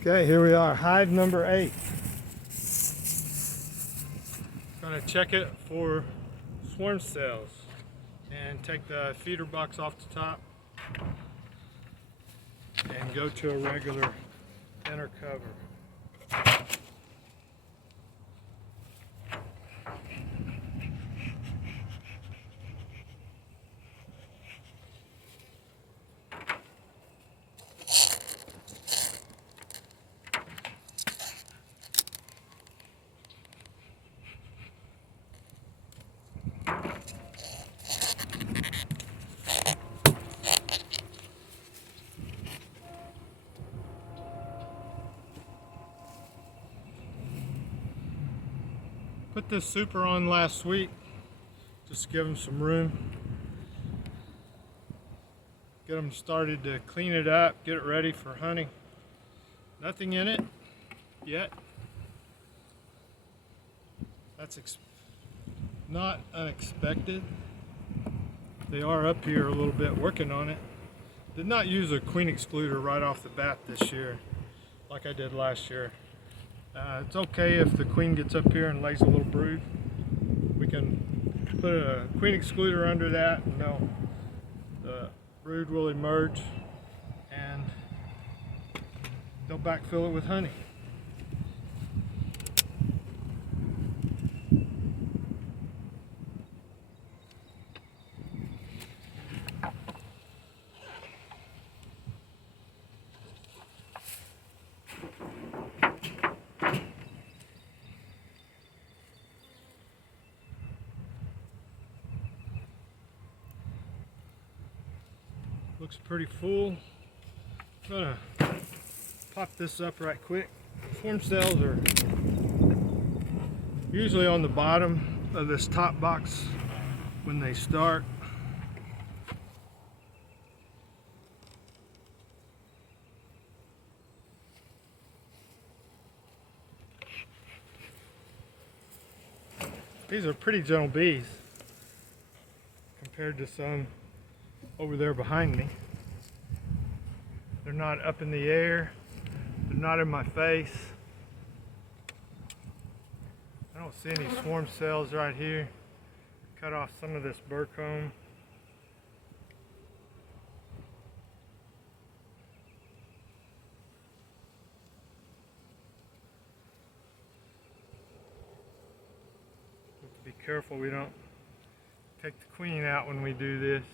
Okay, here we are, hive number 8. Gonna check it for swarm cells and take the feeder box off the top and go to a regular inner cover. Put this super on last week, just to give them some room. Get them started to clean it up, get it ready for honey. Nothing in it yet. That's not unexpected. They are up here a little bit working on it. Did not use a queen excluder right off the bat this year like I did last year. It's okay if the queen gets up here and lays a little brood. We can put a queen excluder under that and the brood will emerge and they'll backfill it with honey. Looks pretty full. I'm gonna pop this up right quick. Swarm cells are usually on the bottom of this top box when they start. These are pretty gentle bees compared to some over there behind me. They're not up in the air. They're not in my face. I don't see any swarm cells right here. Cut off some of this burr comb. Have to be careful we don't take the queen out when we do this.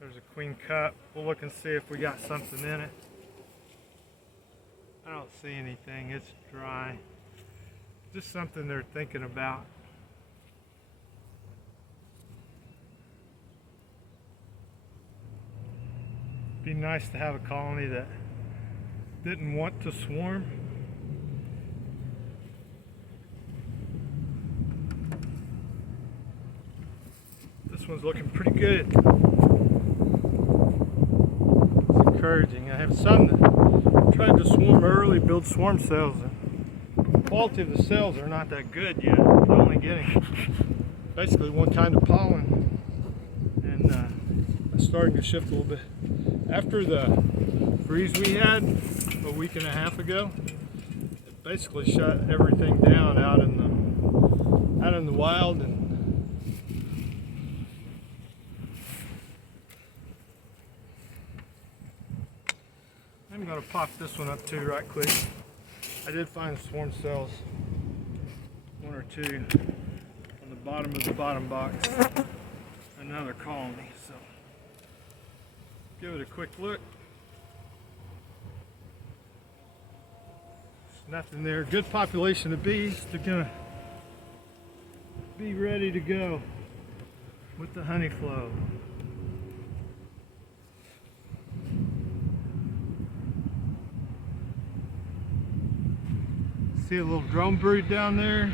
There's a queen cup. We'll look and see if we got something in it. I don't see anything. It's dry. Just something they're thinking about. Be nice to have a colony that didn't want to swarm. This one's looking pretty good. Encouraging. I have some that tried to swarm early, build swarm cells, and the quality of the cells are not that good yet. They're only getting basically one kind of pollen, and it's starting to shift a little bit. After the freeze we had a week and a half ago, it basically shut everything down out in the wild, and I'm going to pop this one up too right quick. I did find swarm cells, one or two, on the bottom of the bottom box. Another colony, so give it a quick look. There's nothing there. Good population of bees. They're going to be ready to go with the honey flow. See a little drone brood down there.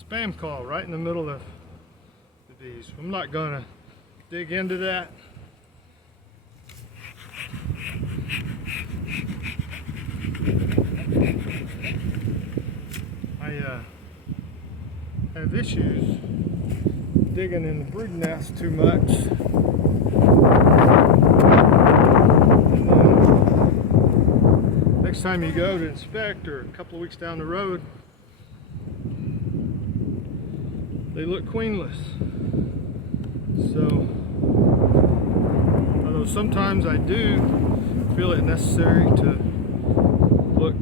Spam call right in the middle of the bees. I'm not gonna dig into that. have issues digging in the brood nest too much. And then next time you go to inspect, or a couple of weeks down the road, they look queenless. So, although sometimes I do feel it necessary to look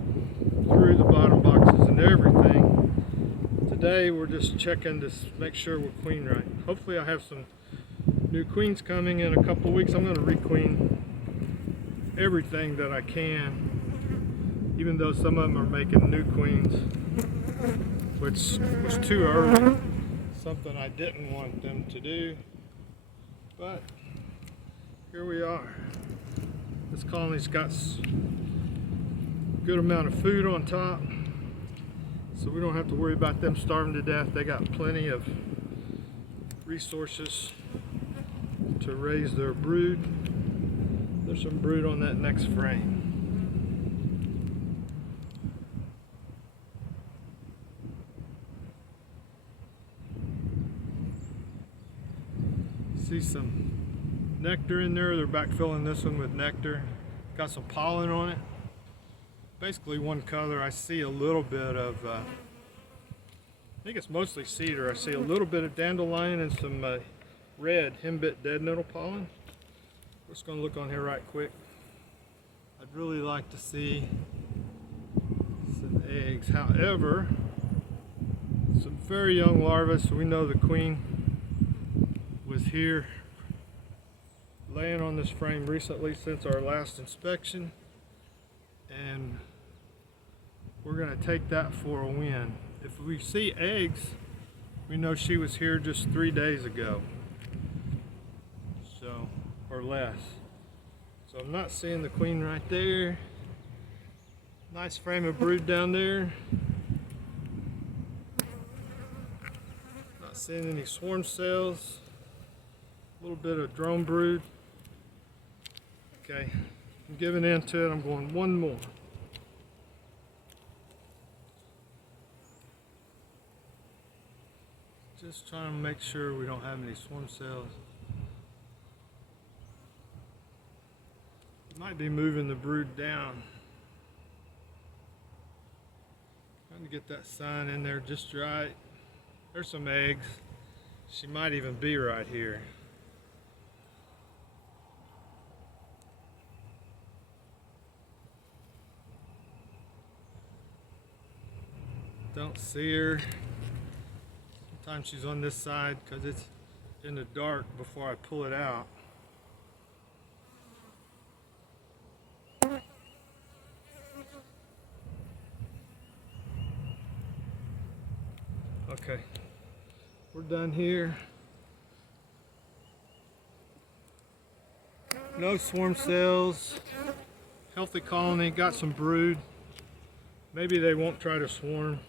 through the bottom boxes and everything, today we're just checking to make sure we're queen right. Hopefully I have some new queens coming in a couple of weeks. I'm going to requeen everything that I can, even though some of them are making new queens, which was too early. Something I didn't want them to do, but here we are. This colony's got a good amount of food on top, so we don't have to worry about them starving to death. They got plenty of resources to raise their brood. There's some brood on that next frame. See some nectar in there. They're backfilling this one with nectar. Got some pollen on it. Basically one color. I see a little bit of, I think it's mostly cedar. I see a little bit of dandelion and some red henbit dead nettle pollen. We're just going to look on here right quick. I'd really like to see some eggs. However, some very young larvae, so we know the queen was here laying on this frame recently since our last inspection, and we're going to take that for a win. If we see eggs, we know she was here just 3 days ago, so, or less. So I'm not seeing the queen right there. Nice frame of brood down there. Not seeing any swarm cells. A little bit of drone brood. Okay, I'm giving into it. I'm going one more. Just trying to make sure we don't have any swarm cells. Might be moving the brood down. Trying to get that sign in there just right. There's some eggs. She might even be right here. Don't see her. Sometimes she's on this side because it's in the dark before I pull it out. Okay, we're done here. No swarm cells, healthy colony, got some brood. Maybe they won't try to swarm.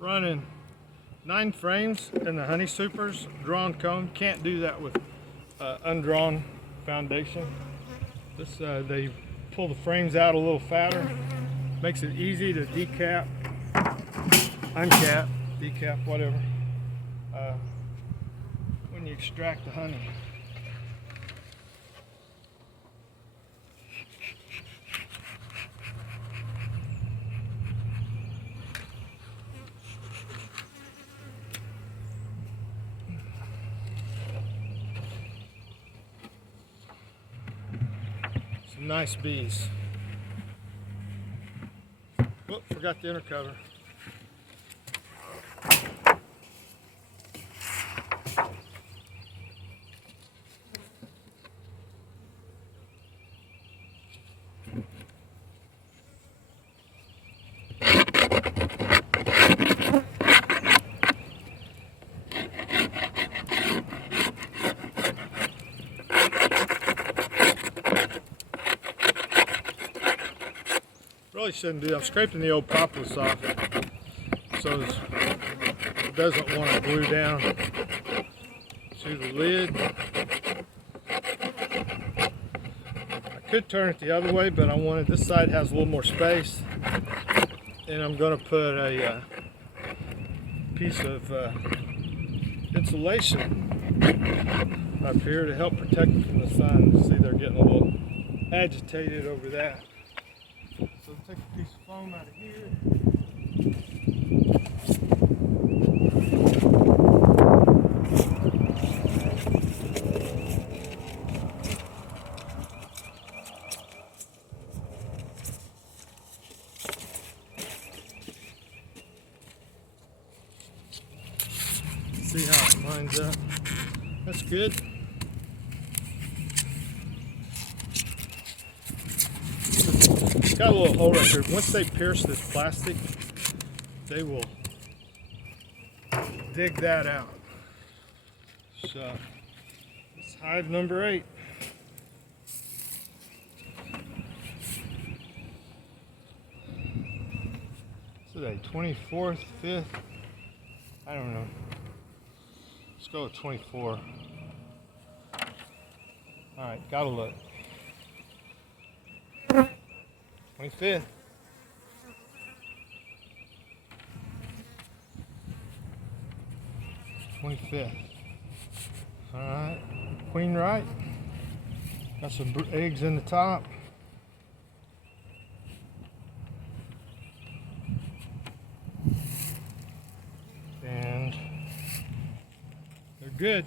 Running 9 frames in the honey supers, drawn comb. Can't do that with undrawn foundation. This they pull the frames out a little fatter, makes it easy to decap, uncap, decap, whatever, when you extract the honey. Some nice bees. Whoop, forgot the inner cover. Really shouldn't do that. I'm scraping the old poplars off so it doesn't want to glue down to the lid. I could turn it the other way, but I wanted this side has a little more space, and I'm going to put a piece of insulation up here to help protect them from the sun. See, they're getting a little agitated over that. So take a piece of foam out of here. See how it lines up. That's good. It's got a little hole right here. Once they pierce this plastic, they will dig that out. So, it's hive number 8. Today, 24th, 5th, I don't know. Let's go with 24. Alright, gotta look. 25th. Alright, queen right. Got some eggs in the top. And they're good.